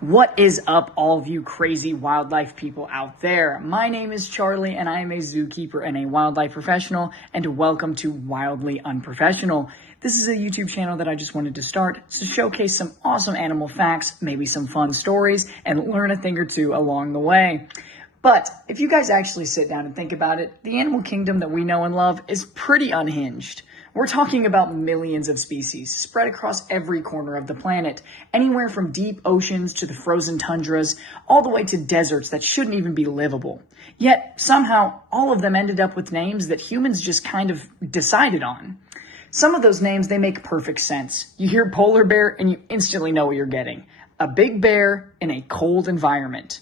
What is up, all of you crazy wildlife people out there? My name is Charlie, and I am a zookeeper and a wildlife professional, and welcome to Wildly Unprofessional. This is a YouTube channel that I just wanted to start to showcase some awesome animal facts, maybe some fun stories, and learn a thing or two along the way. But if you guys actually sit down and think about it, the animal kingdom that we know and love is pretty unhinged. We're talking about millions of species spread across every corner of the planet, anywhere from deep oceans to the frozen tundras, all the way to deserts that shouldn't even be livable. Yet, somehow, all of them ended up with names that humans just kind of decided on. Some of those names, they make perfect sense. You hear polar bear and you instantly know what you're getting. A big bear in a cold environment.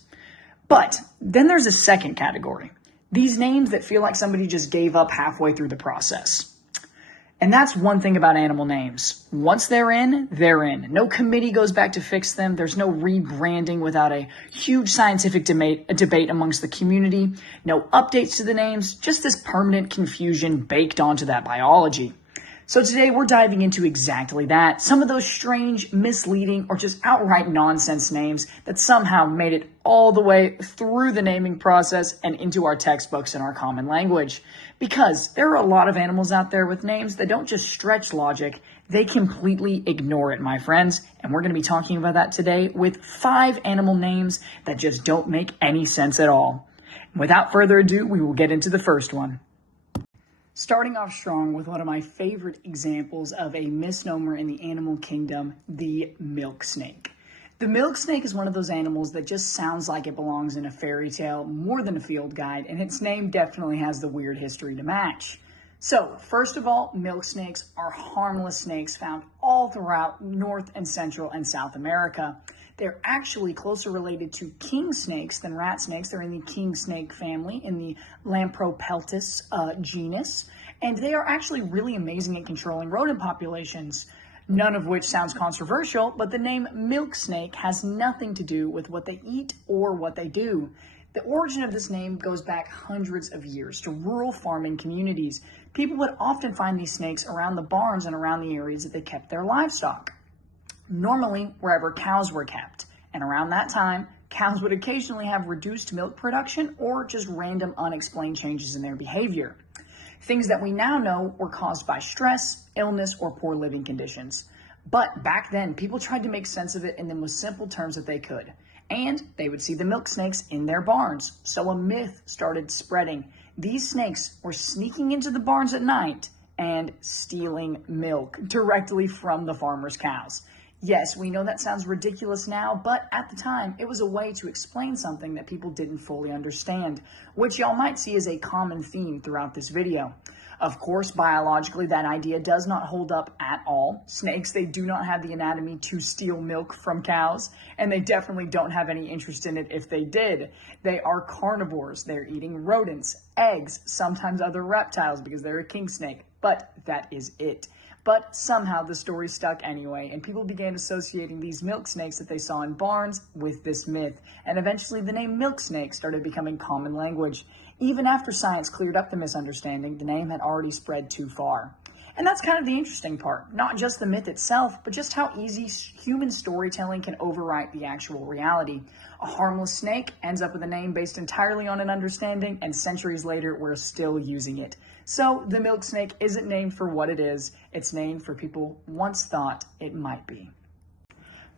But then there's a second category. These names that feel like somebody just gave up halfway through the process. And that's one thing about animal names. Once they're in, they're in. No committee goes back to fix them. There's no rebranding without a huge scientific debate amongst the community. No updates to the names, just this permanent confusion baked onto that biology. So today we're diving into exactly that. Some of those strange, misleading, or just outright nonsense names that somehow made it all the way through the naming process and into our textbooks and our common language. Because there are a lot of animals out there with names that don't just stretch logic, they completely ignore it, my friends. And we're going to be talking about that today with 5 animal names that just don't make any sense at all. Without further ado, we will get into the first one. Starting off strong with one of my favorite examples of a misnomer in the animal kingdom, the milk snake. The milk snake is one of those animals that just sounds like it belongs in a fairy tale more than a field guide, and its name definitely has the weird history to match. So, first of all, milk snakes are harmless snakes found all throughout North and Central and South America. They're actually closer related to king snakes than rat snakes. They're in the king snake family, in the Lampropeltis genus, and they are actually really amazing at controlling rodent populations, none of which sounds controversial, but the name milk snake has nothing to do with what they eat or what they do. The origin of this name goes back hundreds of years to rural farming communities. People would often find these snakes around the barns and around the areas that they kept their livestock. Normally wherever cows were kept. And around that time, cows would occasionally have reduced milk production or just random unexplained changes in their behavior. Things that we now know were caused by stress, illness, or poor living conditions. But back then, people tried to make sense of it in the most simple terms that they could. And they would see the milk snakes in their barns. So a myth started spreading. These snakes were sneaking into the barns at night and stealing milk directly from the farmers' cows. Yes, we know that sounds ridiculous now, but at the time, it was a way to explain something that people didn't fully understand, which y'all might see as a common theme throughout this video. Of course, biologically, that idea does not hold up at all. Snakes, they do not have the anatomy to steal milk from cows, and they definitely don't have any interest in it if they did. They are carnivores. They're eating rodents, eggs, sometimes other reptiles because they're a king snake, but that is it. But somehow the story stuck anyway, and people began associating these milk snakes that they saw in barns with this myth, and eventually the name milk snake started becoming common language. Even after science cleared up the misunderstanding, the name had already spread too far. And that's kind of the interesting part, not just the myth itself, but just how easy human storytelling can overwrite the actual reality. A harmless snake ends up with a name based entirely on an understanding, and centuries later, we're still using it. So the milk snake isn't named for what it is, it's named for people once thought it might be.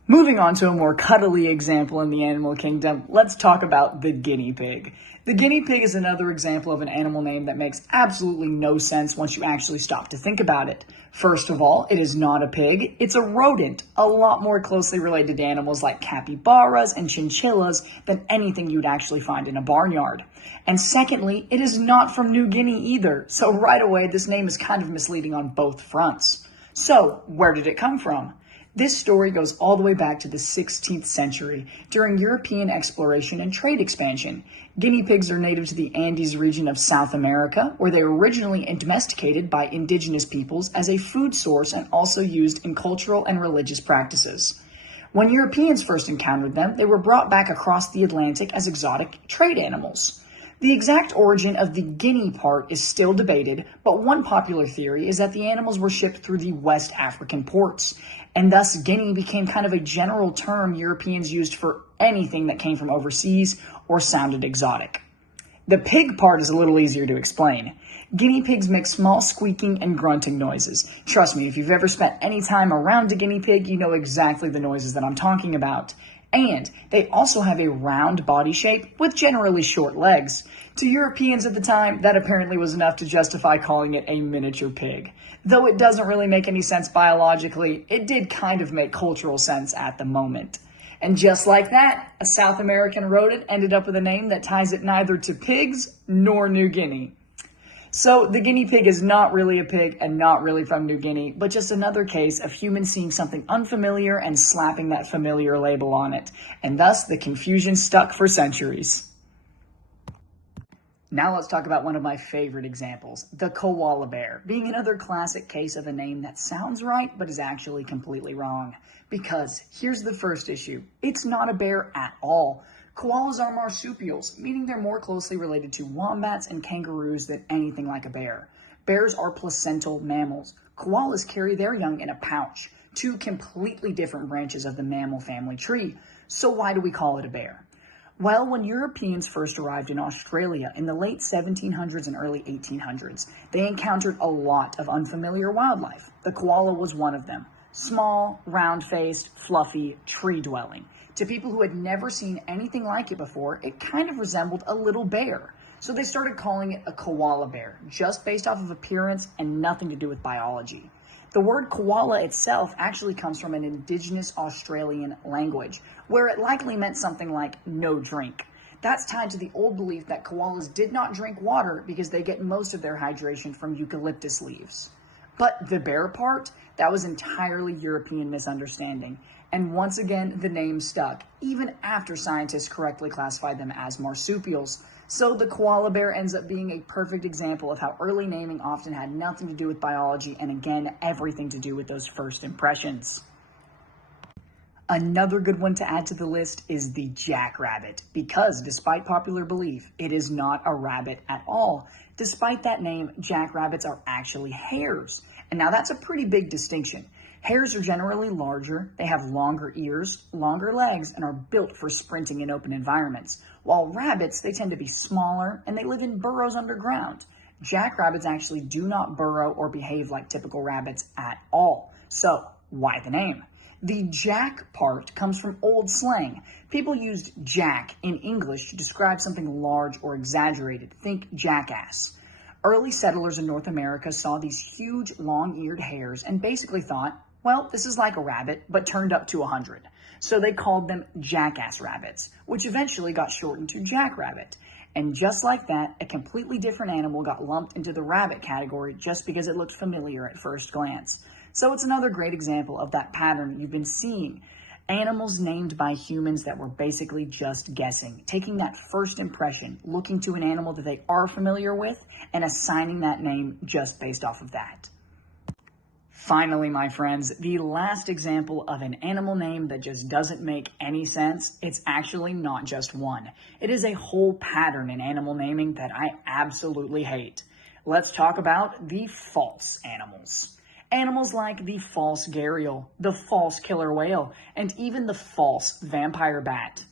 Moving on to a more cuddly example in the animal kingdom, let's talk about the guinea pig. The guinea pig is another example of an animal name that makes absolutely no sense once you actually stop to think about it. First of all, it is not a pig, it's a rodent, a lot more closely related to animals like capybaras and chinchillas than anything you'd actually find in a barnyard. And secondly, it is not from New Guinea either, so right away this name is kind of misleading on both fronts. So, where did it come from? This story goes all the way back to the 16th century, during European exploration and trade expansion. Guinea pigs are native to the Andes region of South America, where they were originally domesticated by indigenous peoples as a food source and also used in cultural and religious practices. When Europeans first encountered them, they were brought back across the Atlantic as exotic trade animals. The exact origin of the Guinea part is still debated, but one popular theory is that the animals were shipped through the West African ports, and thus Guinea became kind of a general term Europeans used for anything that came from overseas or sounded exotic. The pig part is a little easier to explain. Guinea pigs make small squeaking and grunting noises. Trust me, if you've ever spent any time around a guinea pig, you know exactly the noises that I'm talking about. And they also have a round body shape with generally short legs. To Europeans at the time, that apparently was enough to justify calling it a miniature pig. Though it doesn't really make any sense biologically, it did kind of make cultural sense at the moment. And just like that, a South American rodent ended up with a name that ties it neither to pigs nor New Guinea. So the guinea pig is not really a pig and not really from New Guinea, but just another case of humans seeing something unfamiliar and slapping that familiar label on it. And thus the confusion stuck for centuries. Now let's talk about one of my favorite examples, the koala bear, being another classic case of a name that sounds right but is actually completely wrong. Because here's the first issue, it's not a bear at all. Koalas are marsupials, meaning they're more closely related to wombats and kangaroos than anything like a bear. Bears are placental mammals. Koalas carry their young in a pouch, two completely different branches of the mammal family tree. So why do we call it a bear? Well, when Europeans first arrived in Australia in the late 1700s and early 1800s, they encountered a lot of unfamiliar wildlife. The koala was one of them. Small, round-faced, fluffy, tree-dwelling. To people who had never seen anything like it before, it kind of resembled a little bear. So they started calling it a koala bear, just based off of appearance and nothing to do with biology. The word koala itself actually comes from an indigenous Australian language, where it likely meant something like no drink. That's tied to the old belief that koalas did not drink water because they get most of their hydration from eucalyptus leaves. But the bear part, that was entirely European misunderstanding. And once again, the name stuck, even after scientists correctly classified them as marsupials. So the koala bear ends up being a perfect example of how early naming often had nothing to do with biology and again, everything to do with those first impressions. Another good one to add to the list is the jackrabbit, because despite popular belief, it is not a rabbit at all. Despite that name, jackrabbits are actually hares. And now that's a pretty big distinction. Hares are generally larger, they have longer ears, longer legs, and are built for sprinting in open environments. While rabbits, they tend to be smaller, and they live in burrows underground. Jackrabbits actually do not burrow or behave like typical rabbits at all. So, why the name? The jack part comes from old slang. People used jack in English to describe something large or exaggerated. Think jackass. Early settlers in North America saw these huge, long-eared hares and basically thought, well, this is like a rabbit, but turned up to 100. So they called them jackass rabbits, which eventually got shortened to jackrabbit. And just like that, a completely different animal got lumped into the rabbit category just because it looked familiar at first glance. So it's another great example of that pattern you've been seeing. Animals named by humans that were basically just guessing, taking that first impression, looking to an animal that they are familiar with, and assigning that name just based off of that. Finally, my friends, the last example of an animal name that just doesn't make any sense, it's actually not just one. It is a whole pattern in animal naming that I absolutely hate. Let's talk about the false animals. Animals like the false gharial, the false killer whale, and even the false vampire bat.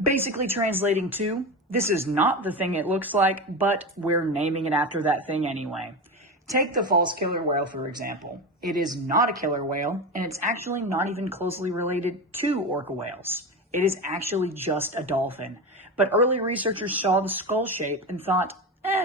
Basically translating to, this is not the thing it looks like, but we're naming it after that thing anyway. Take the false killer whale, for example. It is not a killer whale, and it's actually not even closely related to orca whales. It is actually just a dolphin. But early researchers saw the skull shape and thought,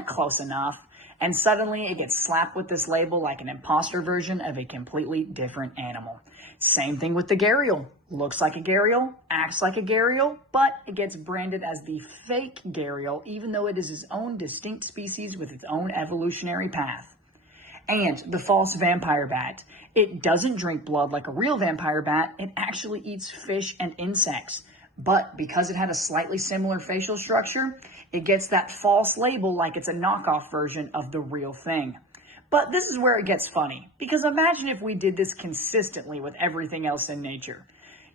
close enough. And suddenly it gets slapped with this label like an imposter version of a completely different animal. Same thing with the gharial. Looks like a gharial, acts like a gharial, but it gets branded as the fake gharial, even though it is its own distinct species with its own evolutionary path. And the false vampire bat. It doesn't drink blood like a real vampire bat, it actually eats fish and insects. But because it had a slightly similar facial structure, it gets that false label like it's a knockoff version of the real thing. But this is where it gets funny, because imagine if we did this consistently with everything else in nature.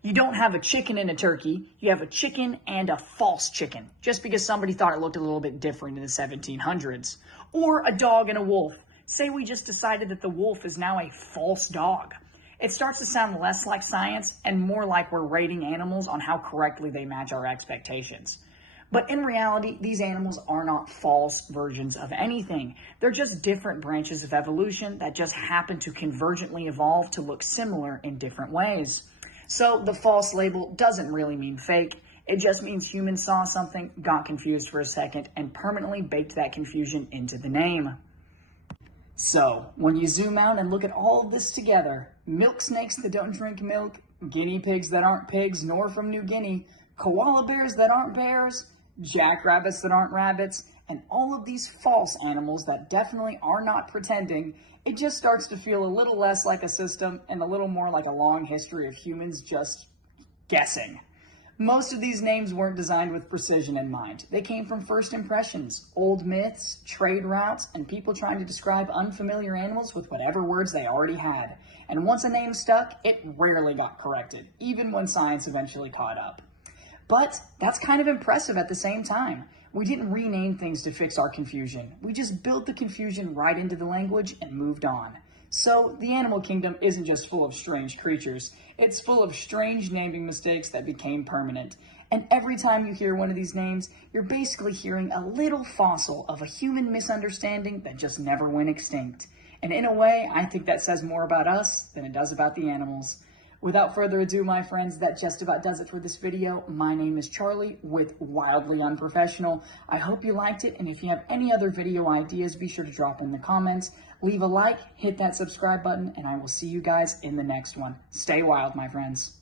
You don't have a chicken and a turkey, you have a chicken and a false chicken, just because somebody thought it looked a little bit different in the 1700s. Or a dog and a wolf. Say we just decided that the wolf is now a false dog. It starts to sound less like science and more like we're rating animals on how correctly they match our expectations. But in reality, these animals are not false versions of anything. They're just different branches of evolution that just happen to convergently evolve to look similar in different ways. So the false label doesn't really mean fake. It just means humans saw something, got confused for a second, and permanently baked that confusion into the name. So when you zoom out and look at all of this together, milk snakes that don't drink milk, guinea pigs that aren't pigs nor from New Guinea, koala bears that aren't bears, jackrabbits that aren't rabbits, and all of these false animals that definitely are not pretending, it just starts to feel a little less like a system and a little more like a long history of humans just guessing. Most of these names weren't designed with precision in mind. They came from first impressions, old myths, trade routes, and people trying to describe unfamiliar animals with whatever words they already had. And once a name stuck, it rarely got corrected, even when science eventually caught up. But that's kind of impressive at the same time. We didn't rename things to fix our confusion. We just built the confusion right into the language and moved on. So the animal kingdom isn't just full of strange creatures. It's full of strange naming mistakes that became permanent. And every time you hear one of these names, you're basically hearing a little fossil of a human misunderstanding that just never went extinct. And in a way, I think that says more about us than it does about the animals. Without further ado, my friends, that just about does it for this video. My name is Charlie with Wildly Unprofessional. I hope you liked it, and if you have any other video ideas, be sure to drop in the comments. Leave a like, hit that subscribe button, and I will see you guys in the next one. Stay wild, my friends.